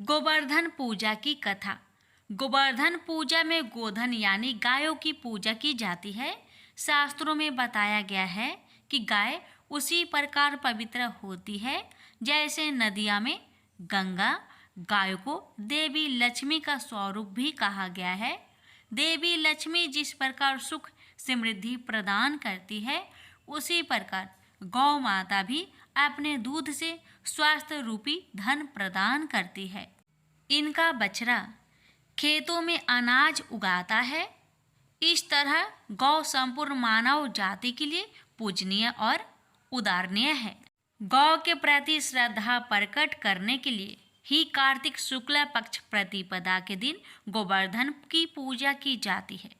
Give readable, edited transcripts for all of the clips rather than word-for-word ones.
गोवर्धन पूजा की कथा। गोवर्धन पूजा में गोधन यानी गायों की पूजा की जाती है। शास्त्रों में बताया गया है कि गाय उसी प्रकार पवित्र होती है जैसे नदिया में गंगा। गाय को देवी लक्ष्मी का स्वरूप भी कहा गया है। देवी लक्ष्मी जिस प्रकार सुख समृद्धि प्रदान करती है, उसी प्रकार गौ माता भी अपने दूध से स्वास्थ्य रूपी धन प्रदान करती है। इनका बछड़ा खेतों में अनाज उगाता है। इस तरह गौ संपूर्ण मानव जाति के लिए पूजनीय और उदाहरणीय है। गौ के प्रति श्रद्धा प्रकट करने के लिए ही कार्तिक शुक्ल पक्ष प्रतिपदा के दिन गोवर्धन की पूजा की जाती है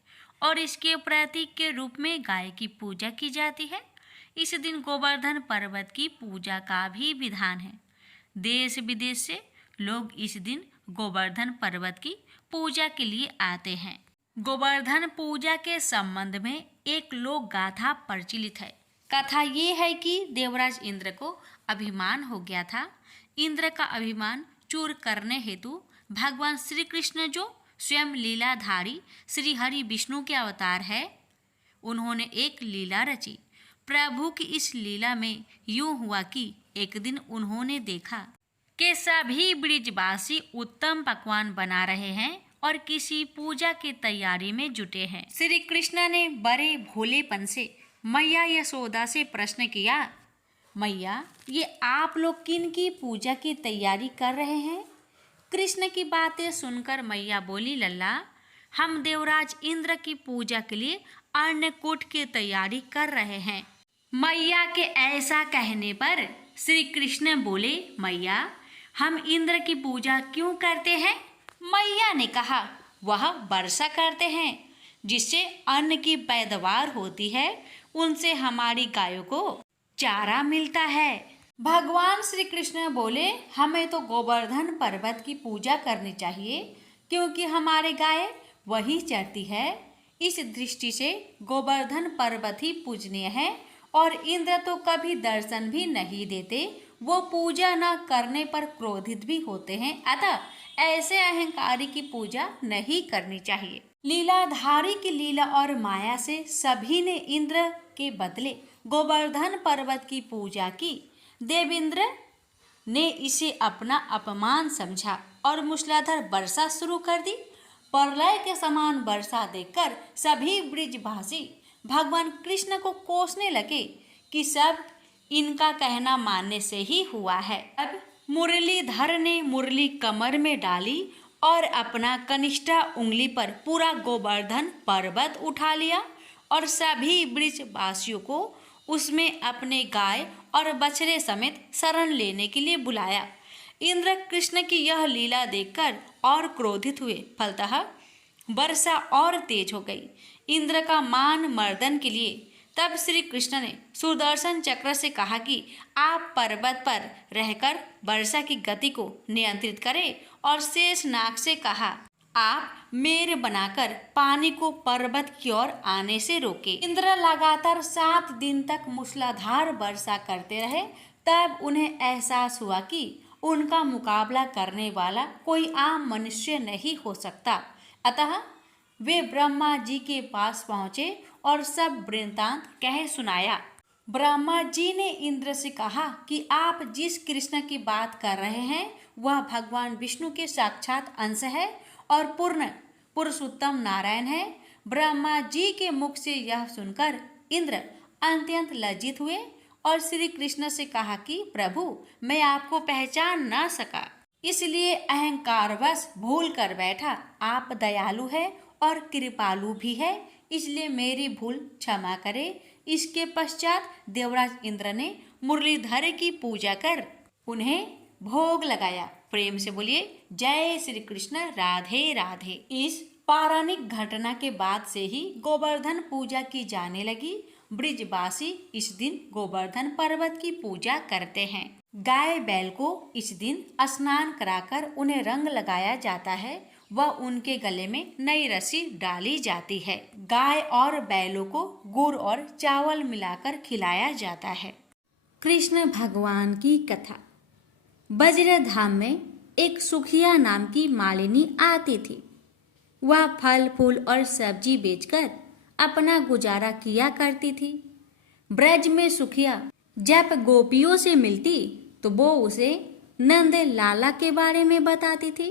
और इसके प्रतीक के रूप में गाय की पूजा की जाती है। इस दिन गोवर्धन पर्वत की पूजा का भी विधान है। देश विदेश से लोग इस दिन गोवर्धन पर्वत की पूजा के लिए आते हैं। गोवर्धन पूजा के संबंध में एक लोक गाथा प्रचलित है। कथा ये है कि देवराज इंद्र को अभिमान हो गया था। इंद्र का अभिमान चूर करने हेतु भगवान श्री कृष्ण, जो स्वयं लीलाधारी श्री हरि विष्णु के अवतार है, उन्होंने एक लीला रची। प्रभु की इस लीला में यूं हुआ कि एक दिन उन्होंने देखा कि सभी ब्रिजवासी उत्तम पकवान बना रहे हैं और किसी पूजा की तैयारी में जुटे हैं। श्री कृष्ण ने बड़े भोलेपन से मैया यशोदा से प्रश्न किया, मैया, ये आप लोग किन की पूजा की तैयारी कर रहे हैं? कृष्ण की बातें सुनकर मैया बोली, लल्ला, हम देवराज इंद्र की पूजा के लिए अन्नकूट की तैयारी कर रहे हैं। मैया के ऐसा कहने पर श्री कृष्ण बोले, मैया, हम इंद्र की पूजा क्यों करते हैं? मैया ने कहा, वह वर्षा करते हैं जिससे अन्न की पैदावार होती है, उनसे हमारी गायों को चारा मिलता है। भगवान श्री कृष्ण बोले, हमें तो गोवर्धन पर्वत की पूजा करनी चाहिए क्योंकि हमारे गाय वही चरती है। इस दृष्टि से गोवर्धन पर्वत ही पूजनीय है और इंद्र तो कभी दर्शन भी नहीं देते। वो पूजा न करने पर क्रोधित भी होते हैं। अतः ऐसे अहंकारी की पूजा नहीं करनी चाहिए। लीलाधारी की लीला और माया से सभी ने इंद्र के बदले गोवर्धन पर्वत की पूजा की। देवेंद्र ने इसे अपना अपमान समझा और मूसलाधार वर्षा शुरू कर दी। प्रलय के समान वर्षा देखकर सभी ब्रिजवासी भगवान कृष्ण को कोसने लगे कि सब इनका कहना मानने से ही हुआ है। अब मुरलीधर ने मुरली कमर में डाली और अपना कनिष्ठा उंगली पर पूरा गोवर्धन पर्वत उठा लिया और सभी ब्रिजवासियों को उसमें अपने गाय और बछड़े समेत शरण लेने के लिए बुलाया। इंद्र कृष्ण की यह लीला देखकर और क्रोधित हुए। फलतः वर्षा और तेज हो गई। इंद्र का मान मर्दन के लिए तब श्री कृष्ण ने सुदर्शन चक्र से कहा कि आप पर्वत पर रहकर वर्षा की गति को नियंत्रित करें और शेष नाग से कहा, आप मेर बनाकर पानी को पर्वत की ओर आने से रोके। इंद्र लगातार 7 दिन तक मूसलाधार वर्षा करते रहे। तब उन्हें एहसास हुआ कि उनका मुकाबला करने वाला कोई आम मनुष्य नहीं हो सकता। अतः वे ब्रह्मा जी के पास पहुँचे और सब वृत्तांत कह सुनाया। ब्रह्मा जी ने इंद्र से कहा कि आप जिस कृष्ण की बात कर रहे हैं वह भगवान विष्णु के साक्षात अंश है और पूर्ण पुरुषोत्तम नारायण है। ब्रह्मा जी के मुख से यह सुनकर इंद्र अत्यंत लज्जित हुए और श्री कृष्ण से कहा कि प्रभु, मैं आपको पहचान न सका, इसलिए अहंकारवश भूल कर बैठा। आप दयालु है और कृपालु भी है, इसलिए मेरी भूल क्षमा करे। इसके पश्चात देवराज इंद्र ने मुरलीधर की पूजा कर उन्हें भोग लगाया। प्रेम से बोलिए जय श्री कृष्ण, राधे राधे। इस पौराणिक घटना के बाद से ही गोवर्धन पूजा की जाने लगी। ब्रिजवासी इस दिन गोवर्धन पर्वत की पूजा करते हैं। गाय बैल को इस दिन स्नान कराकर उन्हें रंग लगाया जाता है व उनके गले में नई रस्सी डाली जाती है। गाय और बैलों को गुड़ और चावल मिलाकर खिलाया जाता है। कृष्ण भगवान की कथा। वज्रधाम में एक सुखिया नाम की मालिनी आती थी। वह फल फूल और सब्जी बेचकर अपना गुजारा किया करती थी। ब्रज में सुखिया जब गोपियों से मिलती तो वो उसे नंद लाला के बारे में बताती थी।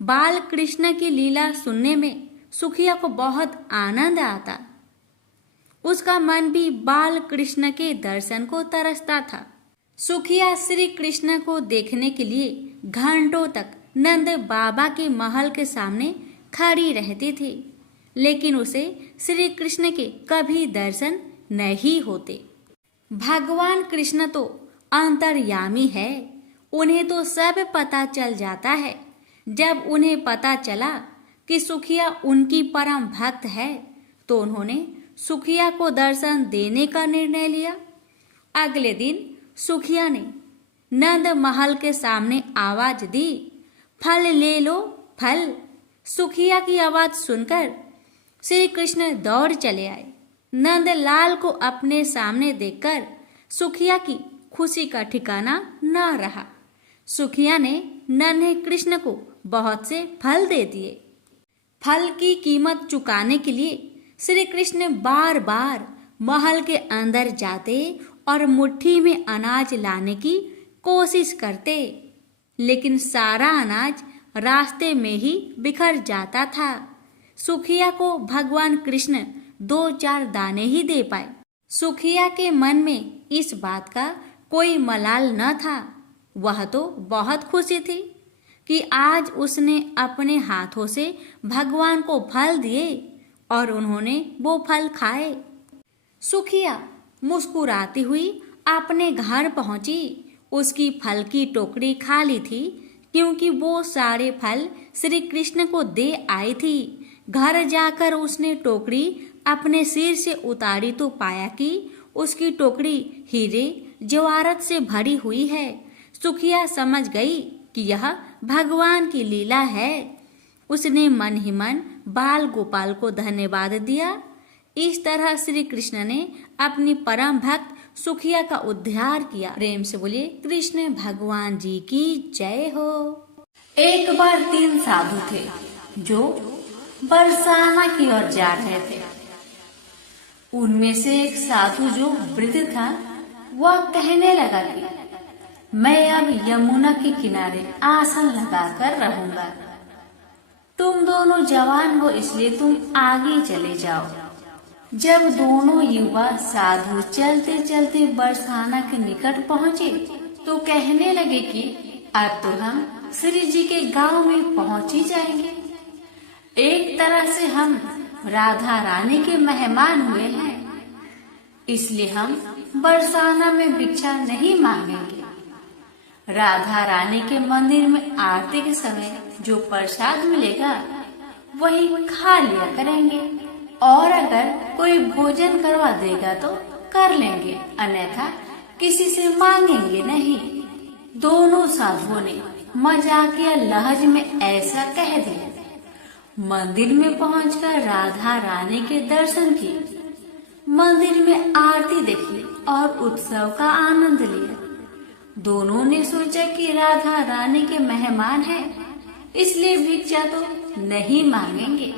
बाल कृष्ण की लीला सुनने में सुखिया को बहुत आनंद आता। उसका मन भी बाल कृष्ण के दर्शन को तरसता था। सुखिया श्री कृष्ण को देखने के लिए घंटों तक नंद बाबा के महल के सामने खड़ी रहती थी, लेकिन उसे श्री कृष्ण के कभी दर्शन नहीं होते। भगवान कृष्ण तो अंतर्यामी है, उन्हें तो सब पता चल जाता है। जब उन्हें पता चला कि सुखिया उनकी परम भक्त है तो उन्होंने सुखिया को दर्शन देने का निर्णय लिया। अगले दिन सुखिया ने नंद महल के सामने आवाज दी, फल ले लो फल। सुखिया की आवाज सुनकर श्री कृष्ण दौड़ चले आए। नंद लाल को अपने सामने देखकर सुखिया की खुशी का ठिकाना न रहा। सुखिया ने नन्हे कृष्ण को बहुत से फल दे दिए। फल की कीमत चुकाने के लिए श्री कृष्ण बार बार महल के अंदर जाते और मुट्ठी में अनाज लाने की कोशिश करते, लेकिन सारा अनाज रास्ते में ही बिखर जाता था। सुखिया को भगवान कृष्ण 2-4 दाने ही दे पाए। सुखिया के मन में इस बात का कोई मलाल न था। वह तो बहुत खुशी थी कि आज उसने अपने हाथों से भगवान को फल दिए और उन्होंने वो फल खाए। सुखिया मुस्कुराती हुई अपने घर पहुंची। उसकी फल की टोकरी खाली थी क्योंकि वो सारे फल श्री कृष्ण को दे आई थी। घर जाकर उसने टोकरी अपने सिर से उतारी तो पाया कि उसकी टोकरी हीरे जवाहरात से भरी हुई है। सुखिया समझ गई कि यह भगवान की लीला है। उसने मन ही मन बाल गोपाल को धन्यवाद दिया। इस तरह श्री कृष्ण ने अपनी परम भक्त सुखिया का उद्धार किया। प्रेम से बोलिए कृष्ण भगवान जी की जय हो। एक बार 3 साधु थे जो बरसाना की ओर जा रहे थे। उनमें से एक साधु जो वृद्ध था वह कहने लगा कि मैं अब यमुना के किनारे आसन लगाकर रहूंगा। तुम दोनों जवान हो इसलिए तुम आगे चले जाओ। जब दोनों युवा साधु चलते चलते बरसाना के निकट पहुँचे तो कहने लगे कि अब तो हम श्री जी के गांव में पहुँच ही जाएंगे। एक तरह से हम राधा रानी के मेहमान हुए हैं, इसलिए हम बरसाना में भिक्षा नहीं मांगेंगे। राधा रानी के मंदिर में आरती के समय जो प्रसाद मिलेगा वही खा लिया करेंगे, और अगर कोई भोजन करवा देगा तो कर लेंगे, अन्यथा किसी से मांगेंगे नहीं। दोनों साधुओं ने मजाकिया लहज में ऐसा कह दिया। मंदिर में पहुंचकर राधा रानी के दर्शन किए, मंदिर में आरती देखी और उत्सव का आनंद लिया। दोनों ने सोचा कि राधा रानी के मेहमान हैं, इसलिए भिक्षा तो नहीं मांगेंगे,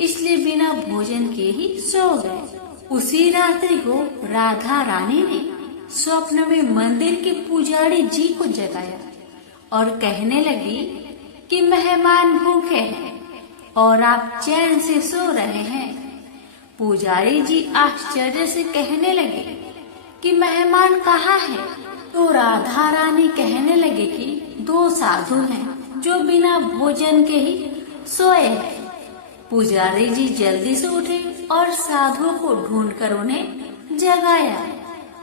इसलिए बिना भोजन के ही सो गए। उसी रात्रि को राधा रानी ने स्वप्न में मंदिर के पुजारी जी को जगाया और कहने लगी कि मेहमान भूखे हैं और आप चैन से सो रहे हैं। पुजारी जी आश्चर्य से कहने लगे कि मेहमान कहाँ हैं? तो राधा रानी कहने लगे कि 2 साधु हैं जो बिना भोजन के ही सोए हैं। पुजारी जी जल्दी से उठे और साधुओं को ढूंढकर उन्हें जगाया।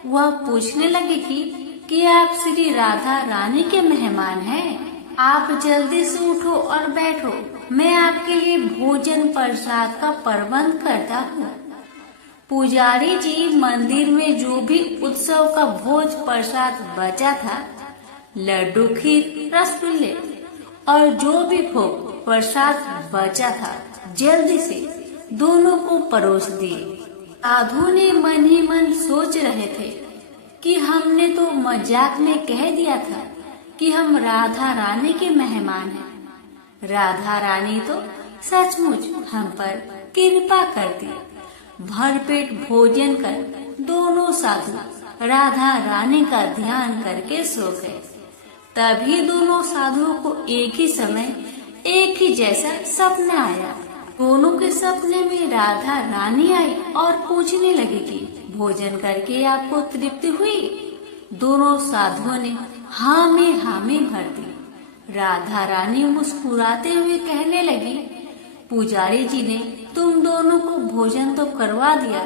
वह पूछने लगे कि आप श्री राधा रानी के मेहमान हैं? आप जल्दी से उठो और बैठो, मैं आपके लिए भोजन प्रसाद का प्रबंध करता हूँ। पुजारी जी मंदिर में जो भी उत्सव का भोज प्रसाद बचा था, लड्डू, खीर, रसगुल्ले और जो भी भोग प्रसाद बचा था, जल्दी से दोनों को परोस दिए। साधु ने मन ही मन सोच रहे थे कि हमने तो मजाक में कह दिया था कि हम राधा रानी के मेहमान हैं। राधा रानी तो सचमुच हम पर कृपा कर दी। भरपेट भोजन कर दोनों साधु राधा रानी का ध्यान करके सो गए। तभी दोनों साधुओं को एक ही समय एक ही जैसा सपना आया। दोनों के सपने में राधा रानी आई और पूछने लगी कि भोजन करके आपको तृप्ति हुई? दोनों साधुओं ने हाँ में भर दी। राधा रानी मुस्कुराते हुए कहने लगी, पुजारी जी ने तुम दोनों को भोजन तो करवा दिया,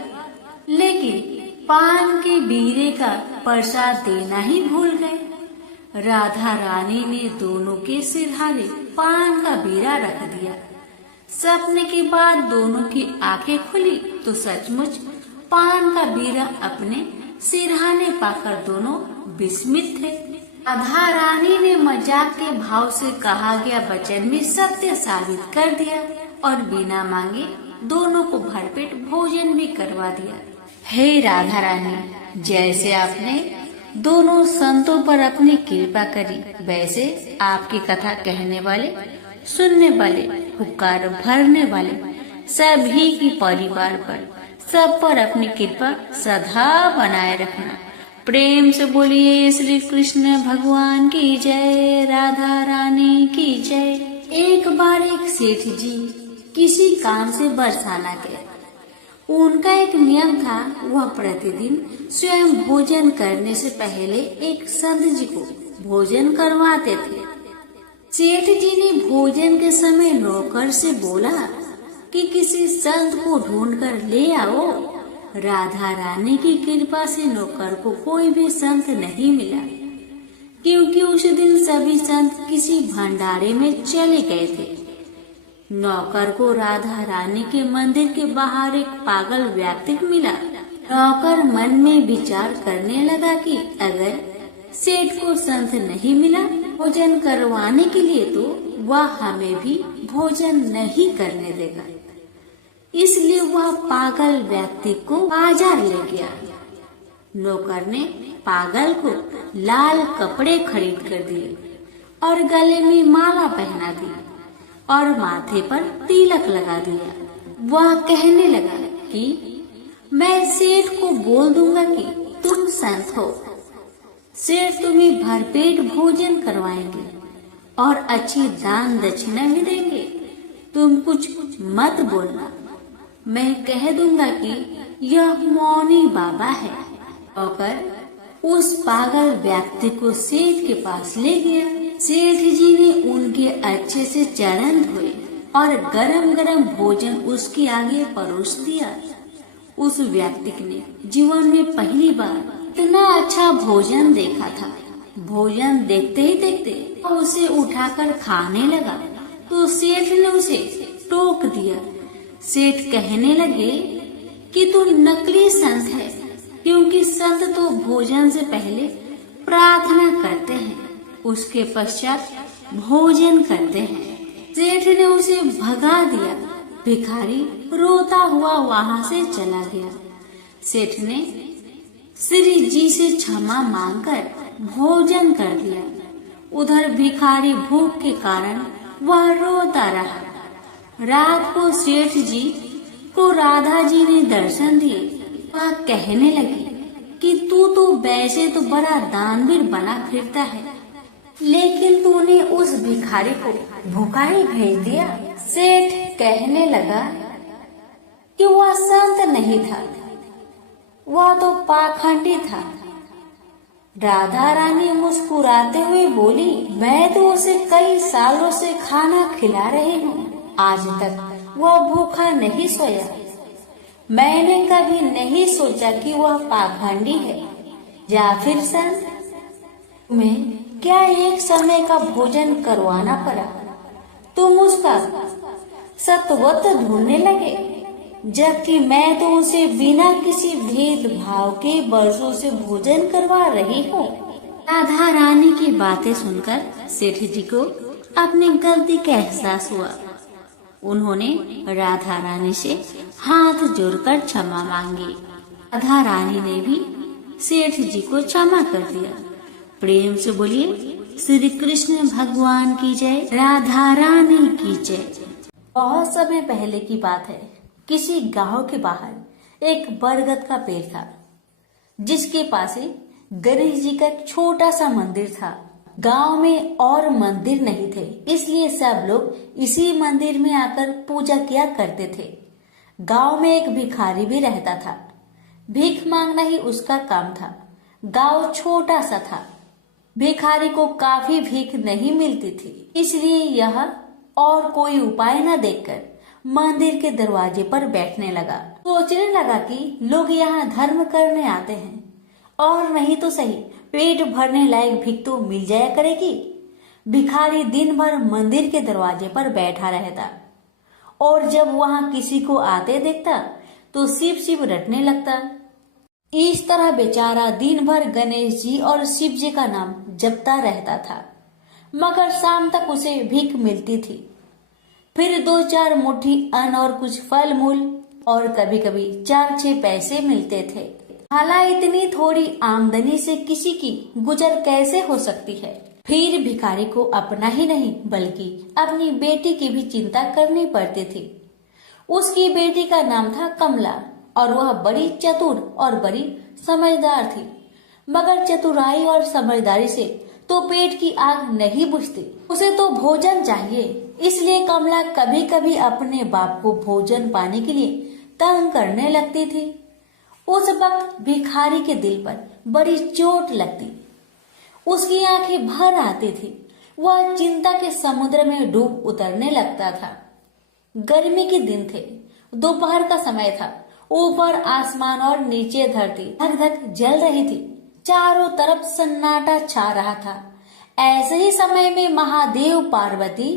लेकिन पान के बीरे का प्रसाद देना ही भूल गए। राधा रानी ने दोनों के सिरहाने पान का बीरा रख दिया। सपने के बाद दोनों की आंखें खुली तो सचमुच पान का बीरा अपने सिरहाने पाकर दोनों विस्मित थे। राधा रानी ने मजाक के भाव से कहा गया वचन में सत्य साबित कर दिया और बिना मांगे दोनों को भरपेट भोजन भी करवा दिया। हे राधा रानी, जैसे आपने दोनों संतों पर अपनी कृपा करी, वैसे आपकी कथा कहने वाले, सुनने वाले, पुकार भरने वाले सभी की परिवार पर, सब पर अपनी कृपा सदा बनाए रखना। प्रेम से बोलिए श्री कृष्ण भगवान की जय, राधा रानी की जय। एक बार एक सेठ जी किसी काम से बरसाना गए। उनका एक नियम था, वह प्रतिदिन स्वयं भोजन करने से पहले एक संत जी को भोजन करवाते थे। सेठ जी ने भोजन के समय नौकर से बोला कि किसी संत को ढूंढकर ले आओ। राधा रानी की कृपा से नौकर को कोई भी संत नहीं मिला, क्योंकि उस दिन सभी संत किसी भंडारे में चले गए थे। नौकर को राधा रानी के मंदिर के बाहर एक पागल व्यक्ति मिला। नौकर मन में विचार करने लगा कि अगर सेठ को संत नहीं मिला भोजन करवाने के लिए, तो वह हमें भी भोजन नहीं करने देगा। इसलिए वह पागल व्यक्ति को बाजार ले गया। नौकर ने पागल को लाल कपड़े खरीद कर दिए और गले में माला पहना दी और माथे पर तिलक लगा दिया। वह कहने लगा कि मैं सेठ को बोल दूंगा कि तुम संत हो। सेठ तुम्हें भरपेट भोजन करवाएंगे और अच्छी दान दक्षिणा भी देंगे। तुम कुछ मत बोलना, मैं कह दूंगा कि यह मौनी बाबा है। और उस पागल व्यक्ति को सेठ के पास ले गया। सेठ जी ने उनके अच्छे से चरण धोए और गरम गरम भोजन उसके आगे परोस दिया। उस व्यक्ति ने जीवन में पहली बार इतना अच्छा भोजन देखा था। भोजन देखते ही देखते उसे उठाकर खाने लगा तो सेठ ने उसे टोक दिया। सेठ कहने लगे कि तू नकली संत है, क्योंकि संत तो भोजन से पहले प्रार्थना करते हैं, उसके पश्चात भोजन करते हैं। सेठ ने उसे भगा दिया। भिखारी रोता हुआ वहाँ से चला गया। सेठ ने श्री जी से क्षमा मांगकर भोजन कर दिया। उधर भिखारी भूख के कारण वह रोता रहा। रात को सेठ जी को राधा जी ने दर्शन दिए। वह कहने लगी कि तू तो वैसे तो बड़ा दानवीर बना फिरता है, लेकिन तूने उस भिखारी को भूखा ही भेज दिया। सेठ कहने लगा कि वह संत नहीं था, वह तो पाखंडी था। राधा रानी मुस्कुराते हुए बोली, मैं तो उसे कई सालों से खाना खिला रही हूँ, आज तक वह भूखा नहीं सोया। मैंने कभी नहीं सोचा कि वह पाखंडी है या फिर संत। तुम्हें क्या एक समय का भोजन करवाना पड़ा? तुम उसका सत्वत ढूंढने लगे, जबकि मैं तो उसे बिना किसी भेदभाव के वर्षों से भोजन करवा रही हूँ। राधा रानी की बातें सुनकर सेठ जी को अपनी गलती का एहसास हुआ। उन्होंने राधा रानी से हाथ जोड़कर क्षमा मांगी। राधा रानी ने भी सेठ जी को क्षमा कर दिया। प्रेम से बोलिए श्री कृष्ण भगवान की जय, राधा रानी की जय। बहुत समय पहले की बात है। किसी गांव के बाहर एक बरगद का पेड़ था, जिसके पास ही गणेश जी का एक छोटा सा मंदिर था। गांव में और मंदिर नहीं थे, इसलिए सब लोग इसी मंदिर में आकर पूजा किया करते थे। गांव में एक भिखारी भी रहता था। भीख मांगना ही उसका काम था। गांव छोटा सा था। भिखारी को काफी भीख नहीं मिलती थी, इसलिए यह और कोई उपाय न देखकर मंदिर के दरवाजे पर बैठने लगा। सोचने लगा कि लोग यहाँ धर्म करने आते हैं और नहीं तो सही पेट भरने लायक भीख तो मिल जाया करेगी। भिखारी दिन भर मंदिर के दरवाजे पर बैठा रहता और जब वहाँ किसी को आते देखता तो शिव शिव रटने लगता। इस तरह बेचारा दिन भर गणेश जी और शिव जी का नाम जपता रहता था, मगर शाम तक उसे भीख मिलती थी। फिर 2-4 मुट्ठी अन्न और कुछ फल मूल और कभी कभी 4-6 पैसे मिलते थे। भला इतनी थोड़ी आमदनी से किसी की गुजर कैसे हो सकती है। फिर भिखारी को अपना ही नहीं बल्कि अपनी बेटी की भी चिंता करनी पड़ती थी। उसकी बेटी का नाम था कमला और वह बड़ी चतुर और बड़ी समझदार थी, मगर चतुराई और समझदारी से तो पेट की आग नहीं बुझती। उसे तो भोजन चाहिए, इसलिए कमला कभी कभी अपने बाप को भोजन पाने के लिए तंग करने लगती थी। उस वक्त भिखारी के दिल पर बड़ी चोट लगती। उसकी आंखें भर आती थी। वह चिंता के समुद्र में डूब उतरने लगता था। गर्मी के दिन थे, दोपहर का समय था। ऊपर आसमान और नीचे धरती धक धक जल रही थी। चारों तरफ सन्नाटा छा रहा था। ऐसे ही समय में महादेव पार्वती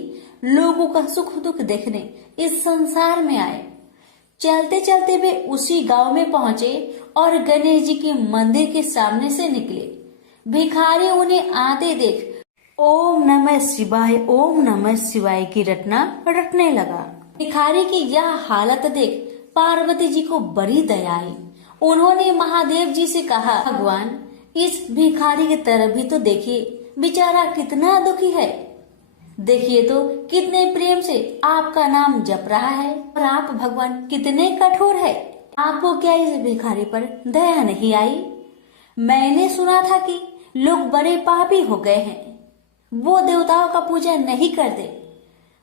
लोगों का सुख दुख देखने इस संसार में आए। चलते चलते वे उसी गांव में पहुंचे और गणेश जी के मंदिर के सामने से निकले। भिखारी उन्हें आते देख ओम नमः शिवाय की रटना रटने लगा। भिखारी की यह हालत देख पार्वती जी को बड़ी दया आई। उन्होंने महादेव जी से कहा, भगवान इस भिखारी की तरफ भी तो देखिए, बेचारा कितना दुखी है। देखिए तो कितने प्रेम से आपका नाम जप रहा है और आप भगवान कितने कठोर है। आपको क्या इस भिखारी पर दया नहीं आई? मैंने सुना था कि लोग बड़े पापी हो गए हैं, वो देवताओं का पूजा नहीं करते,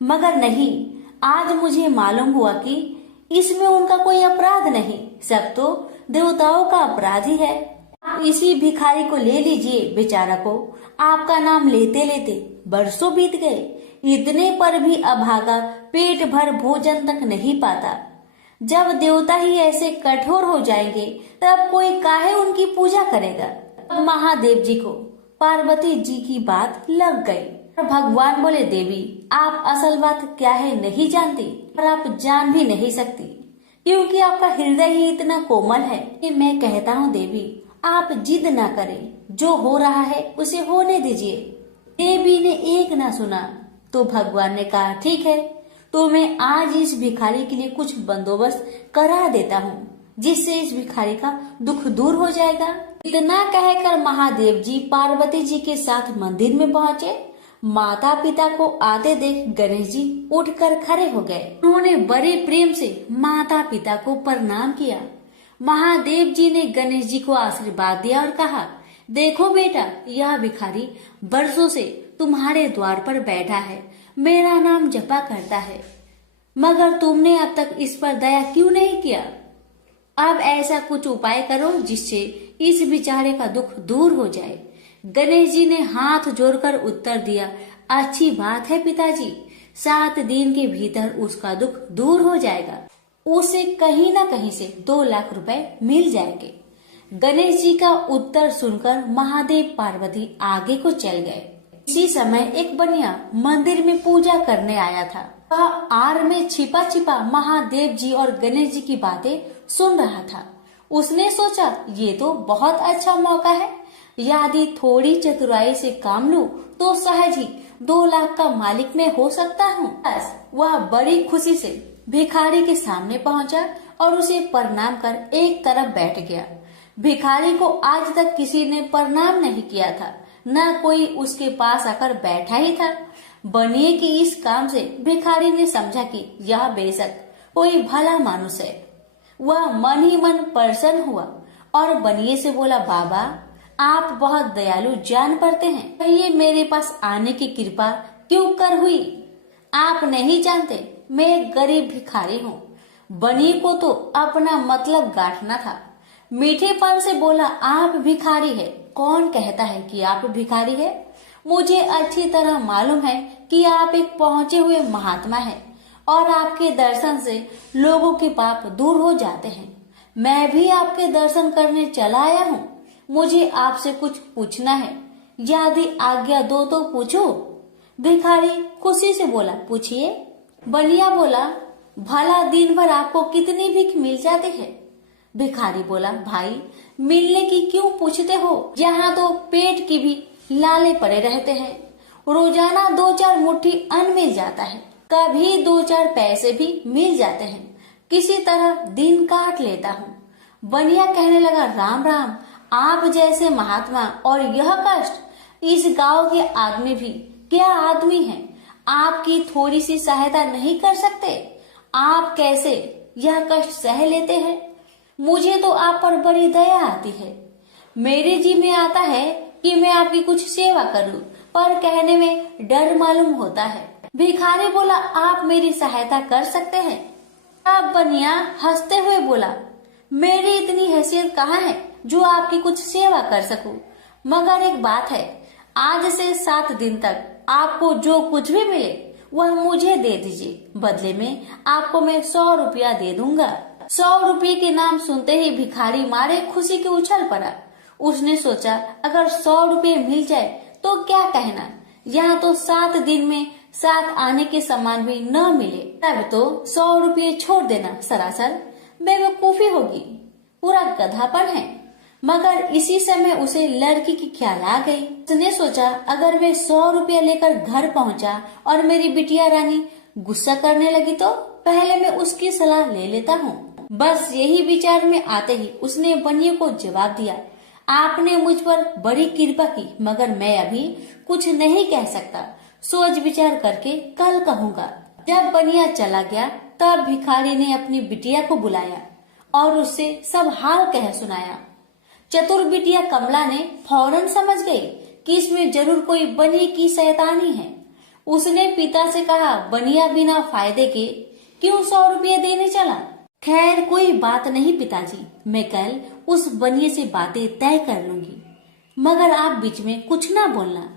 मगर नहीं, आज मुझे मालूम हुआ कि इसमें उनका कोई अपराध नहीं, सब तो देवताओं का अपराध ही है। आप इसी भिखारी को ले लीजिए। बेचारा को आपका नाम लेते लेते बरसों बीत गए, इतने पर भी अभागा पेट भर भोजन तक नहीं पाता। जब देवता ही ऐसे कठोर हो जाएंगे तब कोई काहे उनकी पूजा करेगा। अब महादेव जी को पार्वती जी की बात लग गई। भगवान बोले, देवी आप असल बात क्या है नहीं जानती और आप जान भी नहीं सकती, क्योंकि आपका हृदय ही इतना कोमल है कि मैं कहता हूँ देवी आप जिद ना करें, जो हो रहा है उसे होने दीजिए। देवी ने एक ना सुना तो भगवान ने कहा, ठीक है तो मैं आज इस भिखारी के लिए कुछ बंदोबस्त करा देता हूँ, जिससे इस भिखारी का दुख दूर हो जाएगा। इतना कहकर महादेव जी पार्वती जी के साथ मंदिर में पहुँचे। माता पिता को आते देख गणेश जी उठकर खड़े हो गए। उन्होंने बड़े प्रेम से माता पिता को प्रणाम किया। महादेव जी ने गणेश जी को आशीर्वाद दिया और कहा, देखो बेटा, यह भिखारी बरसों से तुम्हारे द्वार पर बैठा है, मेरा नाम जपा करता है, मगर तुमने अब तक इस पर दया क्यों नहीं किया? अब ऐसा कुछ उपाय करो जिससे इस बेचारे का दुख दूर हो जाए। गणेश जी ने हाथ जोड़कर उत्तर दिया, अच्छी बात है पिताजी, 7 दिन के भीतर उसका दुख दूर हो जाएगा, उसे कहीं न कहीं से 2 लाख रुपए मिल जाएंगे। गणेश जी का उत्तर सुनकर महादेव पार्वती आगे को चल गए। इसी समय एक बनिया मंदिर में पूजा करने आया था। वह आड़ में छिपा छिपा महादेव जी और गणेश जी की बातें सुन रहा था। उसने सोचा, ये तो बहुत अच्छा मौका है, यदि थोड़ी चतुराई से काम लूं तो सहज ही 2 लाख का मालिक मैं हो सकता हूँ। बस वह बड़ी खुशी से भिखारी के सामने पहुंचा और उसे प्रणाम कर एक तरफ बैठ गया। भिखारी को आज तक किसी ने प्रणाम नहीं किया था। न कोई उसके पास आकर बैठा ही था। बनिए की इस काम से भिखारी ने समझा कि यह बेशक कोई भला मानुष है। वह मन ही मन प्रसन्न हुआ और बनिए से बोला, बाबा आप बहुत दयालु जान पड़ते हैं, कहिए मेरे पास आने की कृपा क्यों कर हुई? आप नहीं जानते मैं एक गरीब भिखारी हूँ। बनिए को तो अपना मतलब गांठना था। मीठेपन से बोला, आप भिखारी है? कौन कहता है कि आप भिखारी है? मुझे अच्छी तरह मालूम है कि आप एक पहुंचे हुए महात्मा हैं और आपके दर्शन से लोगों के पाप दूर हो जाते हैं। मैं भी आपके दर्शन करने चला आया हूँ। मुझे आपसे कुछ पूछना है, यदि आज्ञा दो तो पूछो? भिखारी खुशी से बोला, पूछिए। बनिया बोला, भला दिन भर आपको कितनी भीख मिल जाती है? भिखारी बोला, भाई मिलने की क्यों पूछते हो, यहाँ तो पेट की भी लाले पड़े रहते हैं। रोजाना 2-4 मुट्ठी अन्न मिल जाता है, कभी 2-4 पैसे भी मिल जाते हैं। किसी तरह दिन काट लेता हूँ। बनिया कहने लगा, राम राम, आप जैसे महात्मा और यह कष्ट, इस गांव के आदमी भी क्या आदमी हैं? आपकी थोड़ी सी सहायता नहीं कर सकते? आप कैसे यह कष्ट सह लेते हैं? मुझे तो आप पर बड़ी दया आती है। मेरे जी में आता है कि मैं आपकी कुछ सेवा करूं, पर कहने में डर मालूम होता है। भिखारी बोला, आप मेरी सहायता कर सकते हैं? अब बनिया हंसते हुए बोला, मेरी इतनी हैसियत कहाँ है जो आपकी कुछ सेवा कर सकूं? मगर एक बात है, आज से 7 दिन तक आपको जो कुछ भी मिले वह मुझे दे दीजिए। बदले में आपको मैं 100 रुपया दे दूंगा। 100 रुपये के नाम सुनते ही भिखारी मारे खुशी के उछल पड़ा। उसने सोचा, अगर 100 रुपये मिल जाए तो क्या कहना, यहाँ तो 7 दिन में 7 आने के सामान भी न मिले, तब तो 100 रुपये छोड़ देना सरासर बेवकूफी होगी, पूरा गधापन है। मगर इसी समय उसे लड़की की ख्याल आ गई। उसने सोचा, अगर मैं 100 रुपया लेकर घर पहुंचा और मेरी बिटिया रानी गुस्सा करने लगी तो पहले मैं उसकी सलाह ले लेता हूँ। बस यही विचार में आते ही उसने बनिए को जवाब दिया, आपने मुझ पर बड़ी कृपा की, मगर मैं अभी कुछ नहीं कह सकता, सोच विचार करके कल कहूँगा। जब बनिया चला गया तब भिखारी ने अपनी बिटिया को बुलाया और उससे सब हाल कह सुनाया। चतुर बिटिया कमला ने फौरन समझ गई कि इसमें जरूर कोई बनिए की शैतानी है। उसने पिता से कहा, बनिया बिना फायदे के क्यों 100 रुपये देने चला? खैर कोई बात नहीं पिताजी, मैं कल उस बनिए से बातें तय कर लूंगी, मगर आप बीच में कुछ ना बोलना।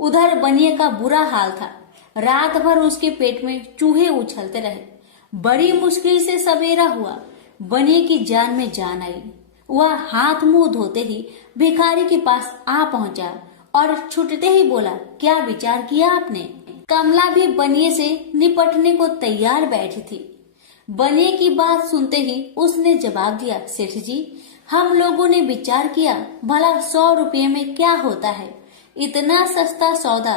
उधर बनिए का बुरा हाल था। रात भर उसके पेट में चूहे उछलते रहे। बड़ी मुश्किल से सवेरा हुआ, बनिए की जान में जान आई। वह हाथ मुंह धोते ही भिखारी के पास आ पहुंचा और छुटते ही बोला, क्या विचार किया आपने? कमला भी बनिए से निपटने को तैयार बैठी थी। बनिए की बात सुनते ही उसने जवाब दिया, सेठ जी, हम लोगों ने विचार किया, भला 100 रुपये में क्या होता है, इतना सस्ता सौदा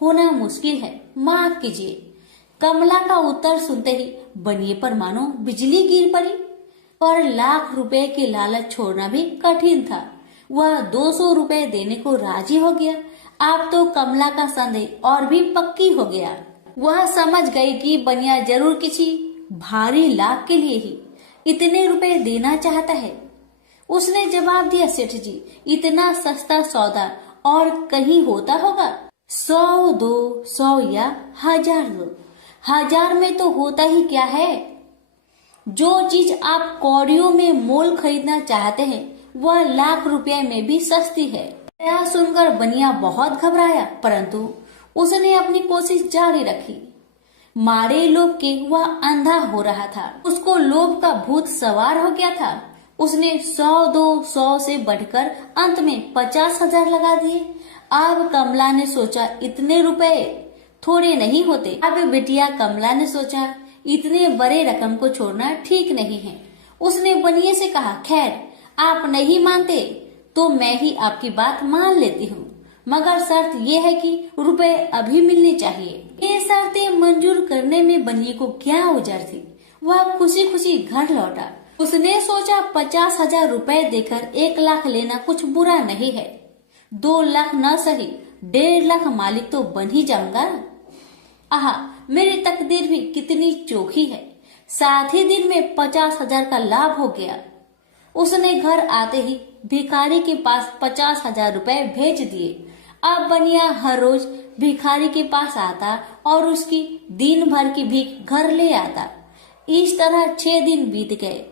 होना मुश्किल है, माफ कीजिए। कमला का उत्तर सुनते ही बनिए पर मानो बिजली गिर पड़ी। और लाख रुपए के लालच छोड़ना भी कठिन था। वह 200 रुपए देने को राजी हो गया। अब तो कमला का संदेह और भी पक्की हो गया। वह समझ गई कि बनिया जरूर किसी भारी लाभ के लिए ही इतने रुपए देना चाहता है। उसने जवाब दिया, सेठ जी, इतना सस्ता सौदा और कहीं होता होगा? 100 दो, 100 या 1000 दो। 1000 में तो होता ही क्या है? जो चीज आप कौड़ियों में मोल खरीदना चाहते हैं वह लाख रुपए में भी सस्ती है। यह सुनकर बनिया बहुत घबराया, परंतु उसने अपनी कोशिश जारी रखी। मारे लोभ के वह अंधा हो रहा था। उसको लोभ का भूत सवार हो गया था। उसने 100 दो, 100 से बढ़कर अंत में 50,000 लगा दिए। अब कमला ने सोचा, इतने रुपए थोड़े नहीं होते। अब बिटिया कमला ने सोचा, इतने बड़े रकम को छोड़ना ठीक नहीं है। उसने बनिए से कहा, खैर आप नहीं मानते तो मैं ही आपकी बात मान लेती हूँ, मगर शर्त यह है कि रुपए अभी मिलने चाहिए। ये शर्तें मंजूर करने में बनिए को क्या उजर थी। वह खुशी खुशी घर लौटा। उसने सोचा 50,000 रुपए देकर 1 लाख लेना कुछ बुरा नहीं है। 2 लाख न सही 1.5 लाख मालिक तो बन ही जाऊंगा। आहा, मेरी तकदीर भी कितनी चोखी है। 7 ही दिन में 50,000 का लाभ हो गया। उसने घर आते ही भिखारी के पास 50,000 रुपए भेज दिए। अब बनिया हर रोज भिखारी के पास आता और उसकी दिन भर की भीख घर ले आता। इस तरह 6 दिन बीत गए।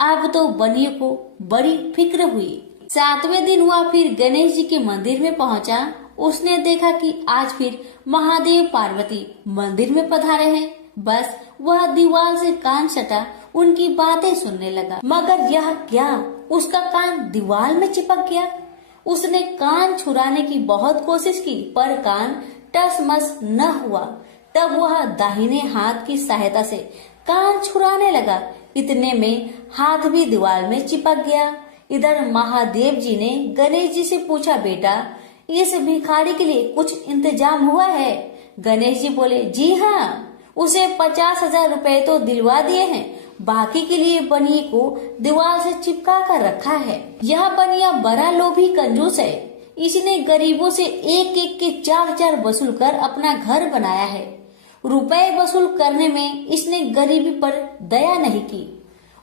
अब तो बनिए को बड़ी फिक्र हुई। 7वें दिन वह फिर गणेश जी के मंदिर में पहुंचा। उसने देखा कि आज फिर महादेव पार्वती मंदिर में पधारे हैं। बस वह दीवार से कान सटा उनकी बातें सुनने लगा। मगर यह क्या, उसका कान दीवार में चिपक गया। उसने कान छुड़ाने की बहुत कोशिश की पर कान टस-मस न हुआ। तब वह दाहिने हाथ की सहायता से कान छुड़ाने लगा। इतने में हाथ भी दीवार में चिपक गया। इधर महादेव जी ने गणेश जी से पूछा, बेटा इस भिखारी के लिए कुछ इंतजाम हुआ है? गणेश जी बोले, जी हाँ, उसे 50,000 रुपए तो दिलवा दिए हैं, बाकी के लिए बनिए को दीवार से चिपका कर रखा है। यह बनिया बड़ा लोभी कंजूस है। इसने गरीबों से एक एक के 4-4 वसूल कर अपना घर बनाया है। रुपए वसूल करने में इसने गरीबी पर दया नहीं की।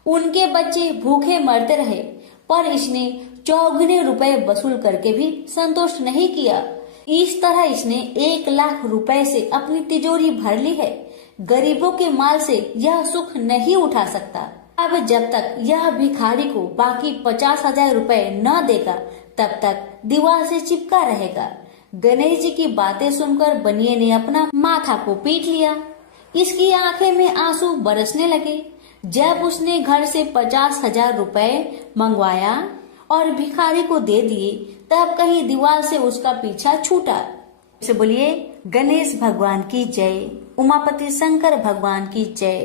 उनके बच्चे भूखे मरते रहे पर इसने 4 रुपए वसूल करके भी संतुष्ट नहीं किया। इस तरह इसने 1 लाख रुपए से अपनी तिजोरी भर ली है। गरीबों के माल से यह सुख नहीं उठा सकता। अब जब तक यह भिखारी को बाकी 50,000 रुपए न देगा तब तक दीवार से चिपका रहेगा। गणेश जी की बातें सुनकर बनिए ने अपना माथा को पीट लिया। इसकी आंखें में आंसू बरसने लगे। जब उसने घर से 50,000 रुपए मंगवाया और भिखारी को दे दिए तब कहीं दीवार से उसका पीछा छूटा। से बोलिए गणेश भगवान की जय, उमापति शंकर भगवान की जय।